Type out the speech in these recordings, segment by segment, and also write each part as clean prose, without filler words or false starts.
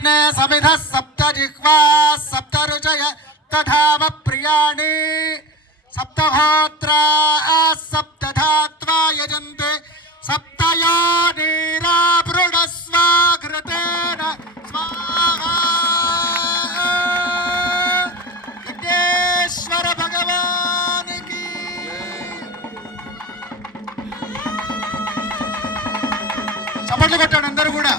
सप्तमग्ने समिधः सप्तजिह्वा सप्तऋषय तथा प्रियाणि सप्तहोत्रा सप्तधात्वा यजन्ते सप्तयोनिरा पृणस्वा घृतेन स्वाहा। विघ्नेश्वर भगवान की చప్పట్లు కొట్టండి అందరూ కూడా।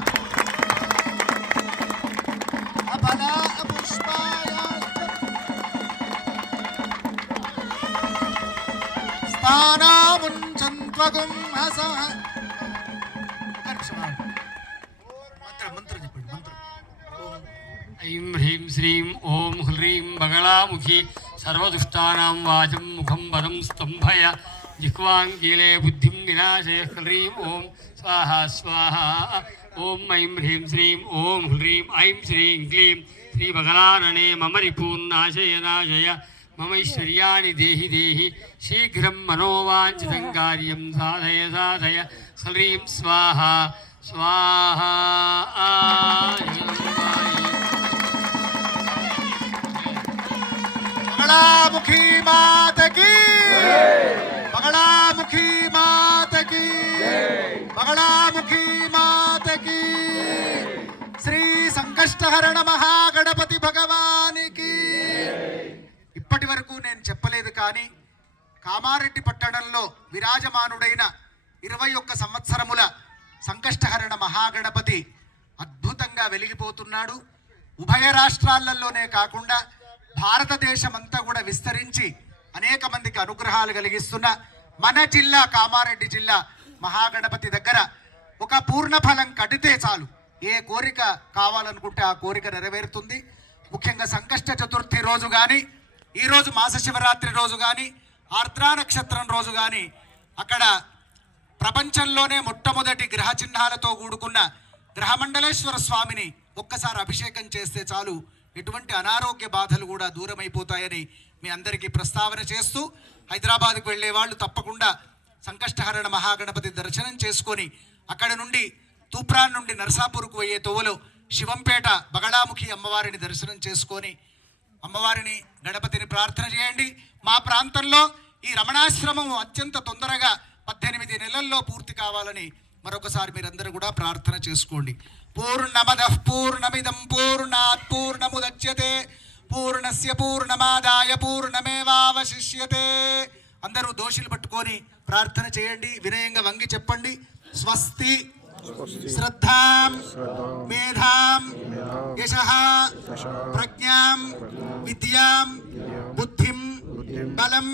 ऐं ह्रीं श्रीं ओं ह्रीं बगलामुखी सर्वदुष्टानां वाचं मुखं वदं स्तंभय जिह्वाङ्कीले बुद्धिं विनाशय ह्रीं ओं स्वाहा स्वाहा। ओं ऐं ह्रीं श्रीं ओं ह्रीं ऐं श्रीं क्लीं श्रीबगलानने मम रिपून्नाशय नाशय मम ऐश्वर्याणि देहि देहि शीघ्रं मनोवाञ्छितं कार्यं साधय साधय ह्रीं स्वाहा स्वाहा। बगलामुखी मात की, बगलामुखी मात की, बगलामुखी मात की। श्री संकष्टहरण महागणपति भगवान की। ఇప్పటి వరకు నేను చెప్పలేదు కానీ కామారెడ్డి పట్టణంలో విరాజమానుడైన 21 సంవత్సరముల సంకష్టహరణ మహాగణపతి అద్భుతంగా వెలిగిపోతున్నాడు। ఉభయ రాష్ట్రాలలోనే కాకుండా భారతదేశమంతా కూడా విస్తరించి అనేక మందికి అనుగ్రహాలు కలిగిస్తున్న మన జిల్లా కామారెడ్డి జిల్లా మహాగణపతి దగ్గర ఒక పూర్ణ ఫలం కడితే చాలు, ఏ కోరిక కావాలనుకుంటే ఆ కోరిక నెరవేరుతుంది। ముఖ్యంగా సంకష్ట చతుర్థి రోజు కానీ, ఈరోజు మాస శివరాత్రి రోజు కానీ, ఆర్ద్రా నక్షత్రం రోజు కానీ అక్కడ ప్రపంచంలోనే మొట్టమొదటి గ్రహ చిహ్నాలతో కూడుకున్న గ్రహమండలేశ్వర స్వామిని ఒక్కసారి అభిషేకం చేస్తే చాలు ఎటువంటి అనారోగ్య బాధలు కూడా దూరమైపోతాయని మీ అందరికీ ప్రస్తావన చేస్తూ, హైదరాబాద్కు వెళ్ళే వాళ్ళు తప్పకుండా సంకష్టహరణ మహాగణపతి దర్శనం చేసుకొని అక్కడ నుండి తూప్రాన్ నుండి నర్సాపూర్కు పోయే తోవలో శివంపేట బగళాముఖి అమ్మవారిని దర్శనం చేసుకొని అమ్మవారిని గణపతిని ప్రార్థన చేయండి। మా ప్రాంతంలో ఈ రమణాశ్రమం అత్యంత తొందరగా 18 నెలల్లో పూర్తి కావాలని మరొకసారి మీరందరూ కూడా ప్రార్థన చేసుకోండి। పూర్ణమదః పూర్ణమిదం పూర్ణాత్ పూర్ణముదచ్యతే పూర్ణస్య పూర్ణమాదాయ పూర్ణమేవావశిష్యతే। అందరూ దోషులు పట్టుకొని ప్రార్థన చేయండి, వినయంగా వంగి చెప్పండి। స్వస్తి శ్రద్ధాం మేధాం యశః ప్రజ్ఞాం విద్యాం బుద్ధిం బలం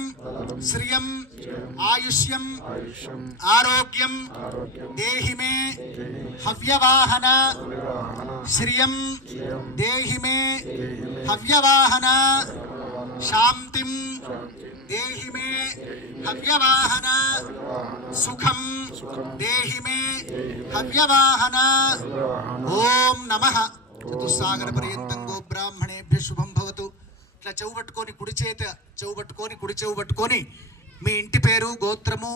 శ్రియం ఆయుష్యం ఆరోగ్యం దేహి మే హవ్యవాహన శ్రియం దేహి మే హవ్యవాహన శాంతిం దేహి మే హవ్యవాహన సుఖం దేహి మే హవ్యవాహన। ఓం నమః చతుస్సాగర పర్యంతం గో బ్రాహ్మణేభ్య శుభం భవతు। ఇట్లా చెవు పట్టుకొని కుడి చెవు పట్టుకొని మీ ఇంటి పేరు, గోత్రము,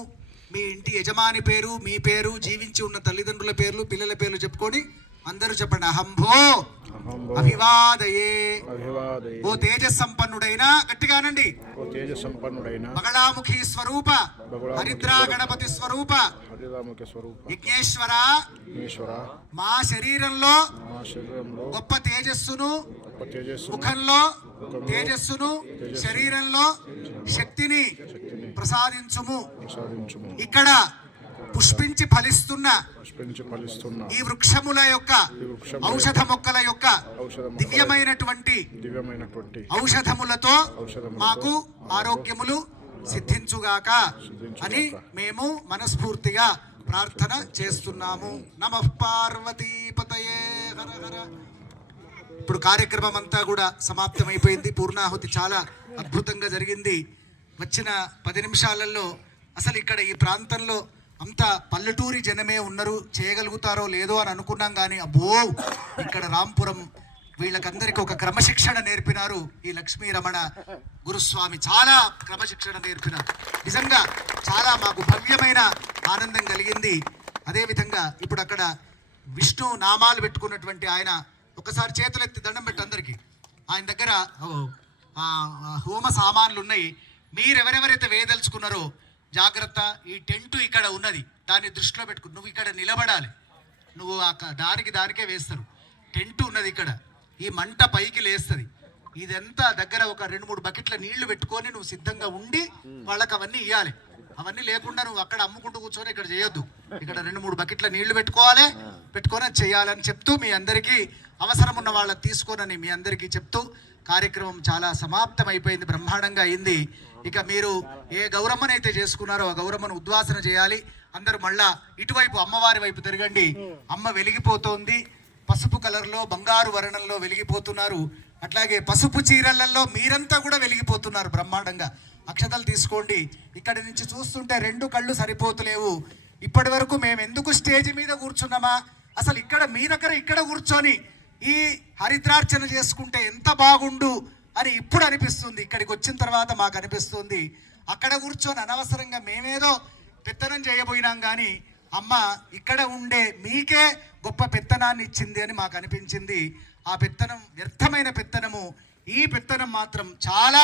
మీ ఇంటి యజమాని పేరు, మీ పేరు, జీవించి ఉన్న తల్లిదండ్రుల పేర్లు, పిల్లల పేర్లు చెప్పుకొని అందరూ చెప్పండి। అహంభో అభివాదయే ఓ తేజస్ సంపన్నుడైన, గట్టిగానండి, బగళాముఖి స్వరూప హరిద్రా గణపతి స్వరూప విఘ్నేశ్వర, మా శరీరంలో గొప్ప తేజస్సును, ముఖంలో తేజస్సును, శరీరంలో శక్తిని ప్రసాదించుము। ఇక్కడ పుష్పించి ఫలిస్తున్న ఈ వృక్షముల యొక్క ఔషధ మొక్కల యొక్క దివ్యమైనటువంటి ఔషధములతో మాకు ఆరోగ్యములు సిద్ధించుగాక అని మేము మనస్ఫూర్తిగా ప్రార్థన చేస్తున్నాము। నమః పార్వతీపతయే హర హర। ఇప్పుడు కార్యక్రమం అంతా కూడా సమాప్తమైపోయింది। పూర్ణాహుతి చాలా అద్భుతంగా జరిగింది। వచ్చిన 10 నిమిషాలలో అసలు ఇక్కడ ఈ ప్రాంతంలో అంత పల్లెటూరి జనమే ఉన్నారు, చేయగలుగుతారో లేదో అని అనుకున్నాం కానీ అబ్బో ఇక్కడ రాంపురం వీళ్ళకందరికీ ఒక క్రమశిక్షణ నేర్పినారు ఈ లక్ష్మీ రమణ గురుస్వామి, చాలా క్రమశిక్షణ నేర్పినారు। నిజంగా చాలా మాకు భవ్యమైన ఆనందం కలిగింది। అదేవిధంగా ఇప్పుడు అక్కడ విష్ణు నామాలు పెట్టుకున్నటువంటి ఆయన ఒకసారి చేతులు ఎత్తి దండం పెట్టి అందరికి ఆయన దగ్గర హోమ సామాన్లు ఉన్నాయి. మీరెవరెవరైతే వేయదలుచుకున్నారో జాగ్రత్త. ఈ టెంటు ఇక్కడ ఉన్నది, దాన్ని దృష్టిలో పెట్టుకు. నువ్వు ఇక్కడ నిలబడాలి, నువ్వు దానికే వేస్తారు. టెంటు ఉన్నది ఇక్కడ, ఈ మంట పైకి లేస్తుంది. ఇదంతా దగ్గర ఒక 2-3 బకెట్ల నీళ్లు పెట్టుకొని నువ్వు సిద్ధంగా ఉండి వాళ్ళకి అవన్నీ ఇవ్వాలి. అవన్నీ లేకుండా నువ్వు అక్కడ అమ్ముకుంటూ కూర్చొని ఇక్కడ చేయొద్దు. ఇక్కడ 2-3 బకెట్ల నీళ్లు పెట్టుకొని చేయాలని చెప్తూ, మీ అందరికీ అవసరం ఉన్న వాళ్ళని తీసుకోనని మీ అందరికీ చెప్తూ కార్యక్రమం చాలా సమాప్తం అయిపోయింది, బ్రహ్మాండంగా అయింది. ఇక మీరు ఏ గౌరమ్మనైతే చేసుకున్నారో ఆ గౌరమ్మను ఉద్వాసన చేయాలి. అందరూ మళ్ళా ఇటువైపు అమ్మవారి వైపు తిరగండి. అమ్మ వెలిగిపోతోంది, పసుపు కలర్లో బంగారు వర్ణంలో వెలిగిపోతున్నారు. అట్లాగే పసుపు చీరలలో మీరంతా కూడా వెలిగిపోతున్నారు బ్రహ్మాండంగా. అక్షతలు తీసుకోండి. ఇక్కడి నుంచి చూస్తుంటే 2 కళ్ళు సరిపోతులేవు. ఇప్పటి వరకు మేము ఎందుకు స్టేజ్ మీద కూర్చున్నామా, అసలు ఇక్కడ మీ దగ్గర ఇక్కడ కూర్చొని ఈ హరిద్రార్చన చేసుకుంటే ఎంత బాగుండు అని ఇప్పుడు అనిపిస్తుంది. ఇక్కడికి వచ్చిన తర్వాత మాకు అనిపిస్తుంది. అక్కడ కూర్చొని అనవసరంగా మేమేదో పెత్తనం చేయబోయినాం కానీ అమ్మ ఇక్కడ ఉండే మీకే గొప్ప పెత్తనాన్ని ఇచ్చింది అని మాకు అనిపించింది. ఆ పెత్తనం వ్యర్థమైన పెత్తనము, ఈ పెత్తనం మాత్రం చాలా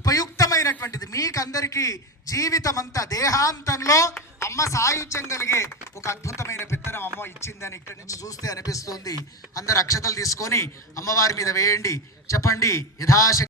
ఉపయుక్తమైనటువంటిది. మీకందరికీ జీవితం అంతా దేహాంతంలో అమ్మ సాయుధ్యం కలిగే ఒక అద్భుతమైన పెత్తనం అమ్మ ఇచ్చిందని ఇక్కడి నుంచి చూస్తే అనిపిస్తుంది. అందరు అక్షతలు తీసుకొని అమ్మవారి మీద వేయండి. చెప్పండి యథాశక్తి.